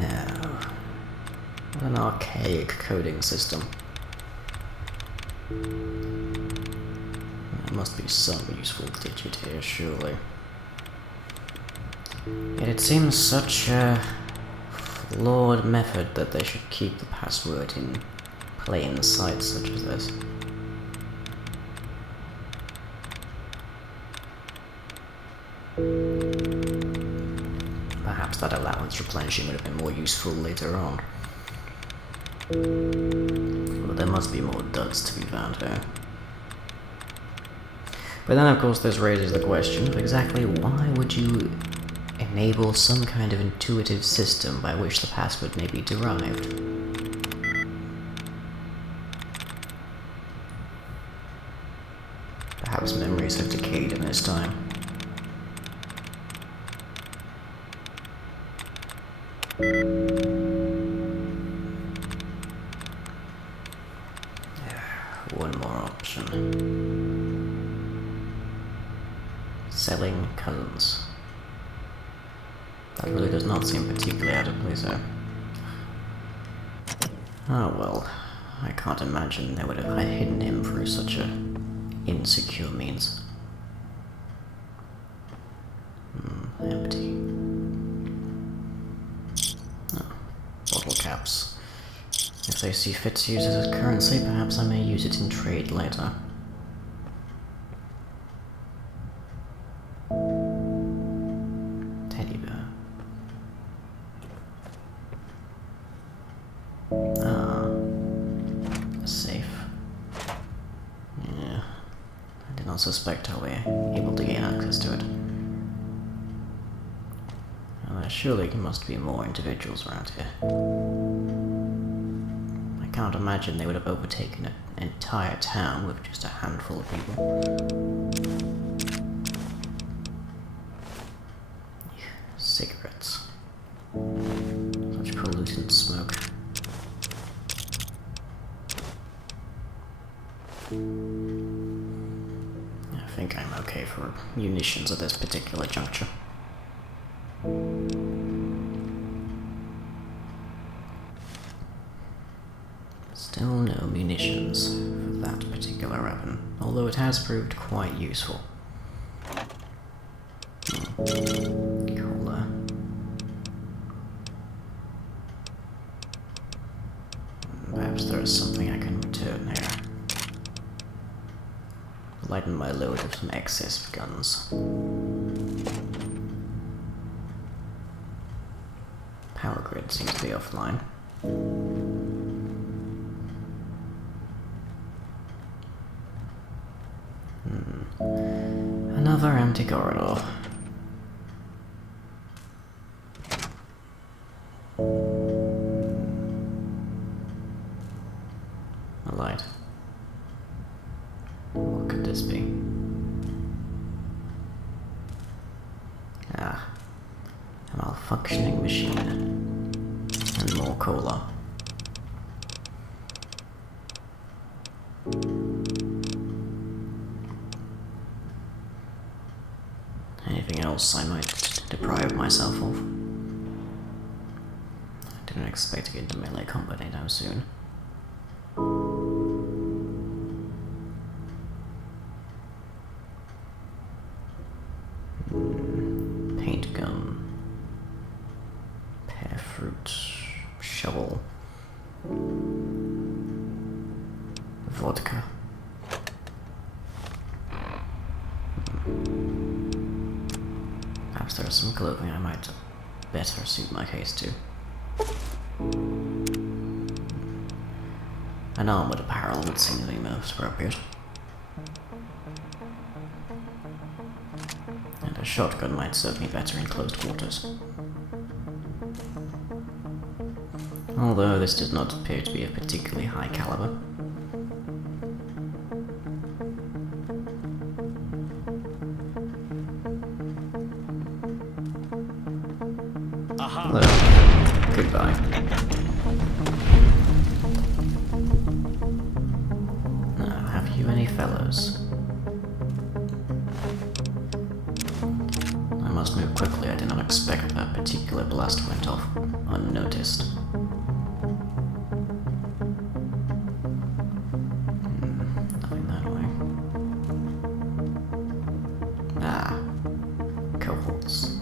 Yeah. What an archaic coding system. There must be some useful digit here, surely. Yet it seems such a flawed method that they should keep the password in plain sight such as this. Perhaps that allowance replenishing would have been more useful later on. But there must be more duds to be found here. But then of course this raises the question of exactly why would you enable some kind of intuitive system by which the password may be derived? Perhaps memories have decayed in this time. One more option. Selling cones. That really does not seem particularly out of place here. Oh well, I can't imagine they would have hidden him through such a insecure means. Empty. Oh, bottle caps. If they see fit to use it as currency, perhaps I may use it in trade later. Teddy bear. Ah, a safe. Yeah, I did not suspect how we're able to gain access to it. Well, there surely must be more individuals around here. I can't imagine they would have overtaken an entire town with just a handful of people. Cigarettes. Such pollutant smoke. I think I'm okay for munitions at this particular juncture. Still no munitions for that particular weapon, although it has proved quite useful. Cola. Perhaps there is something I can return here. Lighten my load of some excess guns. Power grid seems to be offline. Another empty corridor. A light. What could this be? Ah, a malfunctioning machine. And more cola. Anything else I might deprive myself of? I didn't expect to get into melee combat anytime soon. Paint gun. Pear fruit. Shovel. Vodka. Perhaps there is some clothing I might better suit my case to. An armored apparel would seem to be most appropriate. And a shotgun might serve me better in closed quarters. Although this does not appear to be of particularly high caliber. Hello. Goodbye. Now, have you any fellows? I must must move quickly. I did not expect that particular blast went off unnoticed. Nothing that way. Ah. Cohorts.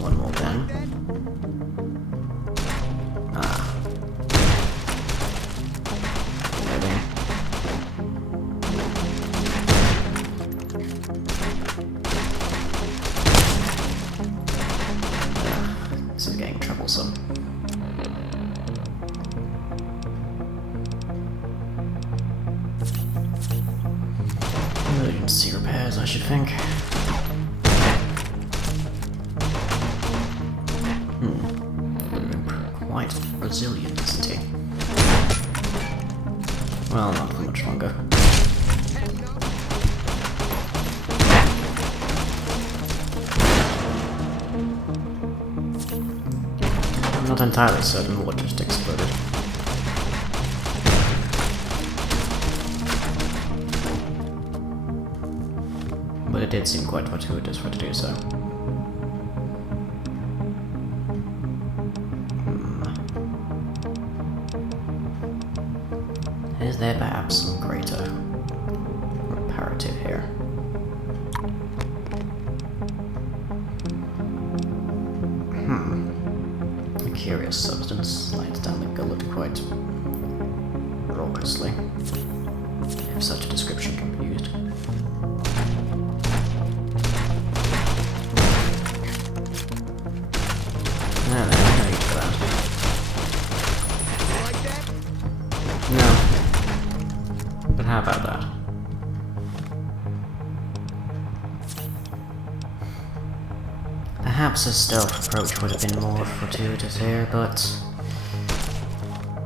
One more then. This is getting troublesome. Emergency repairs, I should think. Quite resilient, isn't he? Well, not for much longer. I'm not entirely certain what just exploded. But it did seem quite fortuitous for it to do so. Is there perhaps some greater reparative here? A curious substance slides down the gullet quite raucously, if such a description can be used. No, no need for that. No. But how about that? Perhaps a stealth approach would have been more fortuitous here, but...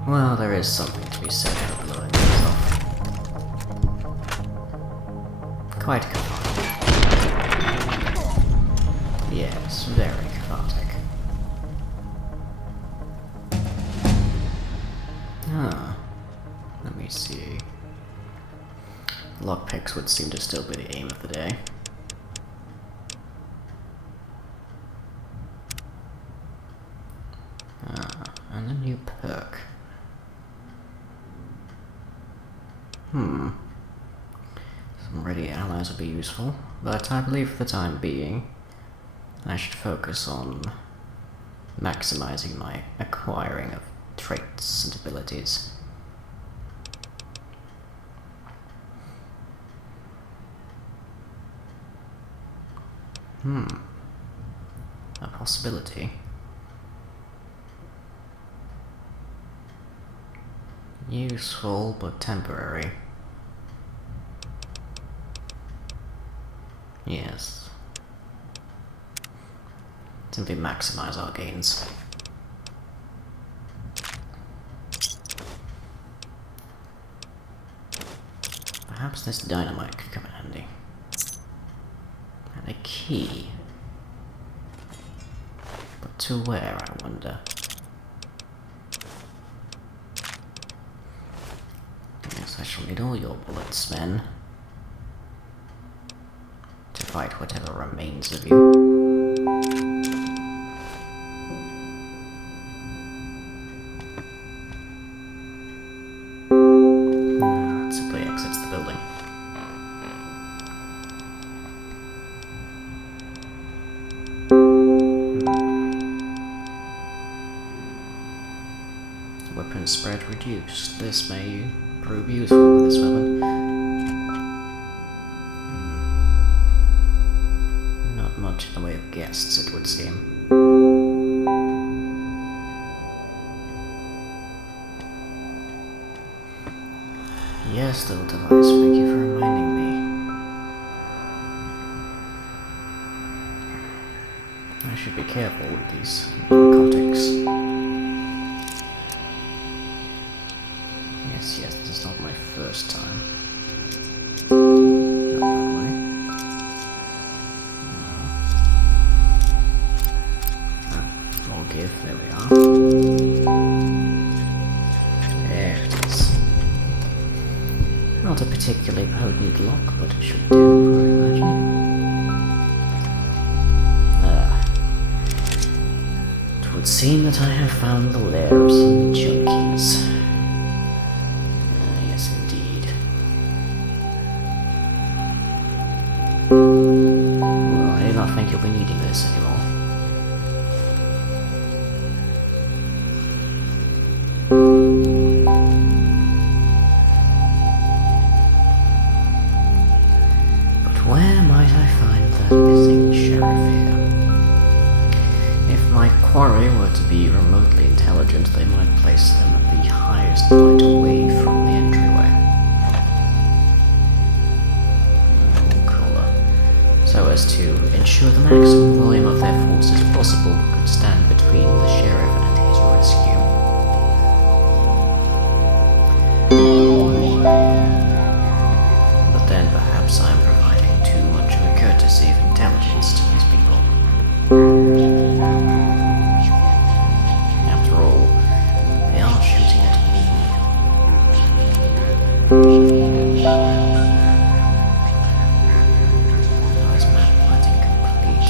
well, there is something to be said for blowing things off. Quite cathartic. Yes, very cathartic. Let me see. Lockpicks would seem to still be the aim of the day. And a new perk. Some ready allies would be useful, but I believe for the time being, I should focus on maximizing my acquiring of traits and abilities. A possibility. Useful, but temporary. Yes. Simply maximize our gains. Perhaps this dynamite could come in handy. And a key. But to where, I wonder? Yes, I shall need all your bullets, men. To fight whatever remains of you. It simply exits the building. Weapon spread reduced. This may prove useful with this weapon. Not much in the way of guests, it would seem. Yes, little device, thank you for reminding me. I should be careful with these narcotics. Yes, this is not my first time. Not that way. No. More give, there we are. There it is. Not a particularly potent lock, but it should do, I imagine. It would seem that I have found the lair of some junkies. Yes, indeed. Well, I do not think you'll be needing this anymore. Where might I find the missing sheriff here? If my quarry were to be remotely intelligent, they might place them at the highest point away from the entryway. Cooler. So as to ensure the maximum volume of their forces possible could stand between the sheriff and his rescue. But then perhaps I'm providing too much of a courtesy of intelligence to these people. After all, they are shooting at me. Now is map planting complete.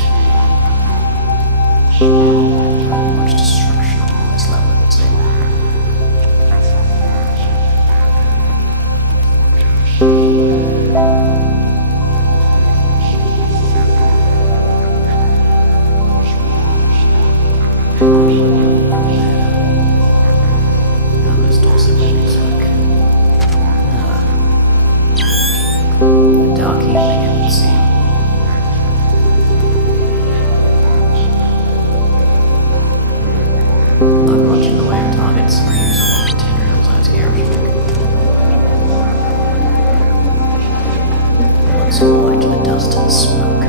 Not much destruction on this level, it would seem. And this door simply needs work. Dark evening, it would seem. Not much in the way of targets or useful materials out here, I think. Once more into the dust and smoke.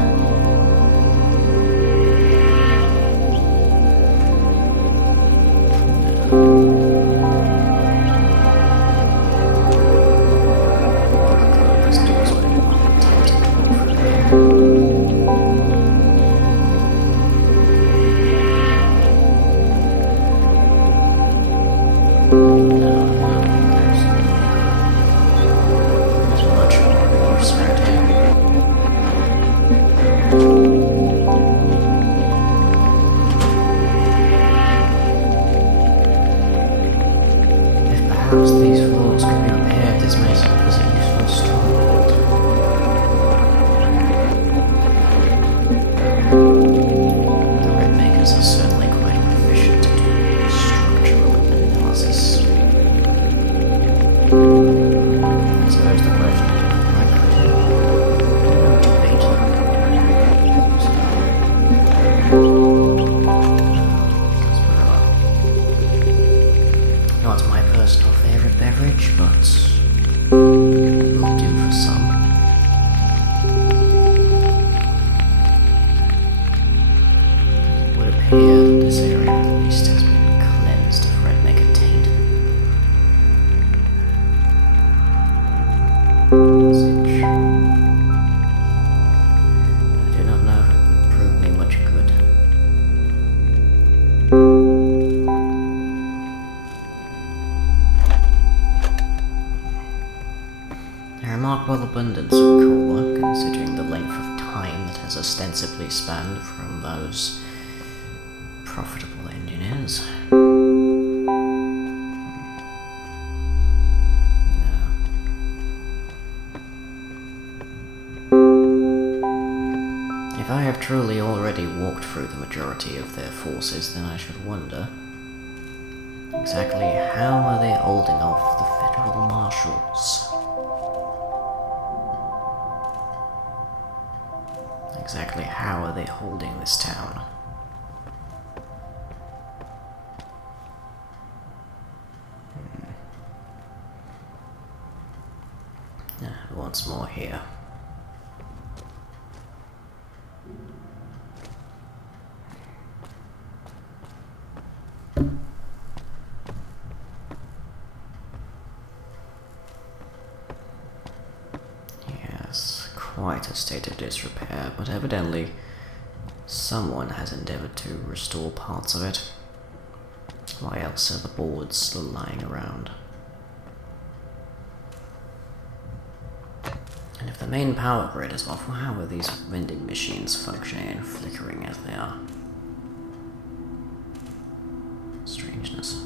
Perhaps these floors could be repaired. This may serve as a useful stronghold. The red makers are certainly quite proficient at doing structural analysis. I suppose the question is, I could debate them. Not my personal favorite beverage, but will do for some. It would appear that this area at least has been cleansed of redneck taint. Message. I do not know if it would prove me much good. A remarkable abundance of cooler, considering the length of time that has ostensibly spanned from those profitable engineers. No. If I have truly already walked through the majority of their forces, then I should wonder exactly how are they holding off the federal marshals? Exactly how are they holding this town? Once more here. Yes, quite a state of disrepair, but evidently someone has endeavored to restore parts of it. Why else are the boards still lying around? If the main power grid is off, how are these vending machines functioning and flickering as they are? Strangeness.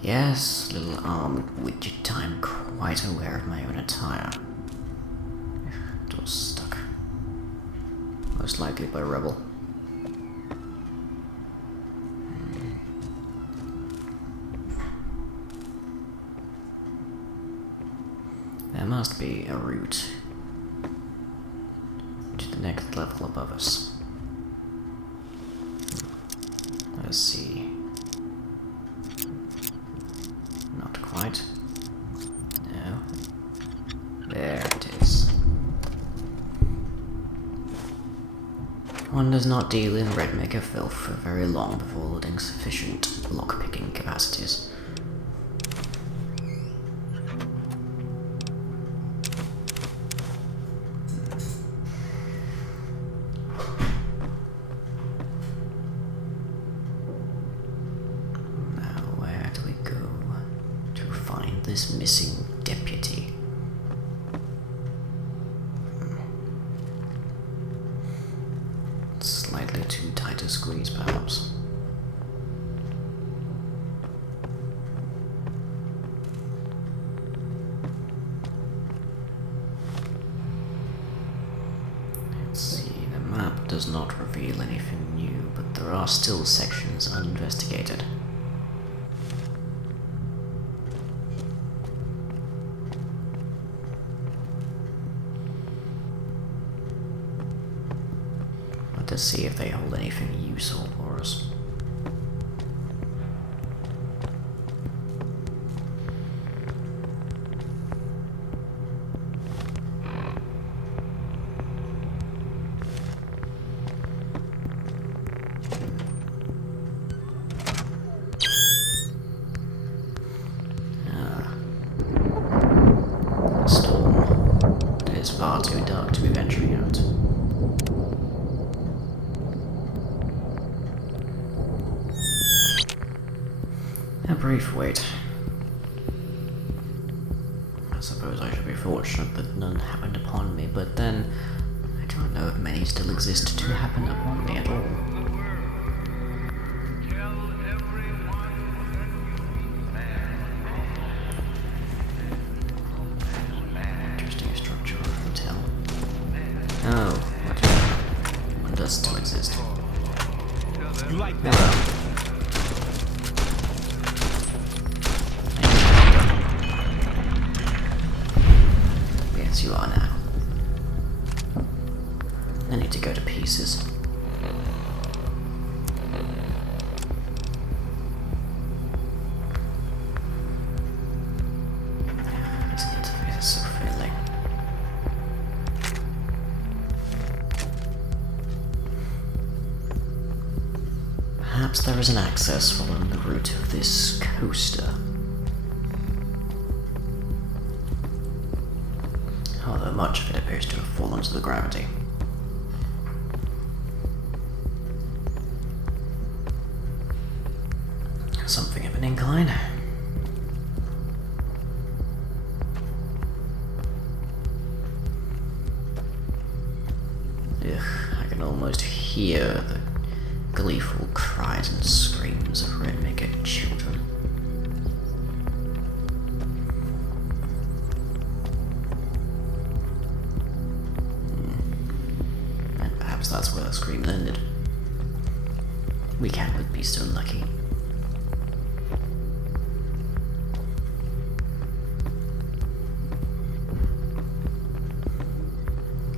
Yes, little armed widget, I'm quite aware of my own attire. Door's stuck. Most likely by rubble. There must be a route to the next level above us. Let's see. Not quite. No. There it is. One does not deal in red maker filth for very long before holding sufficient lockpicking capacities. This missing deputy. Slightly too tight a squeeze, perhaps. Let's see, the map does not reveal anything new, but there are still sections uninvestigated. To see if they hold anything useful for us. Storm. It is far too dark to be venturing out. A brief wait. I suppose I should be fortunate that none happened upon me, but then I don't know if many still exist to happen upon me at all. Interesting structure of hotel. Oh, one does still exist. You like that? Hello. You are now. I need to go to pieces. This interface is so fiddly. Perhaps there is an access following the route of this coaster. Although much of it appears to have fallen to the gravity. Something of an incline. Ugh, I can almost hear the gleeful cries and screams of red-maker children. That's where the scream ended. We can't but be so lucky.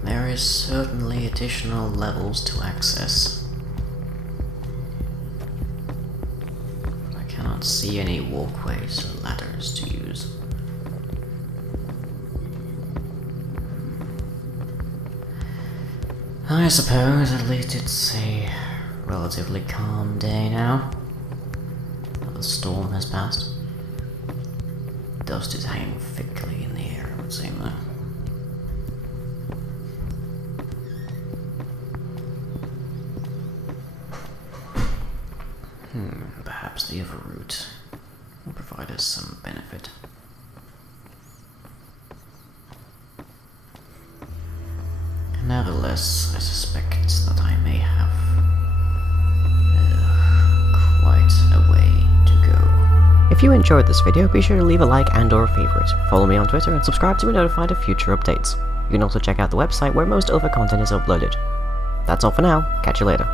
There is certainly additional levels to access. I cannot see any walkways or ladders to use. I suppose at least it's a relatively calm day now. The storm has passed. Dust is hanging thickly in the air, it would seem though. Perhaps the other route will provide provide us some benefit. Nevertheless, I suspect that I may have quite a way to go. If you enjoyed this video, be sure to leave a like and or a favorite. Follow me on Twitter and subscribe to be notified of future updates. You can also check out the website where most other content is uploaded. That's all for now, catch you later.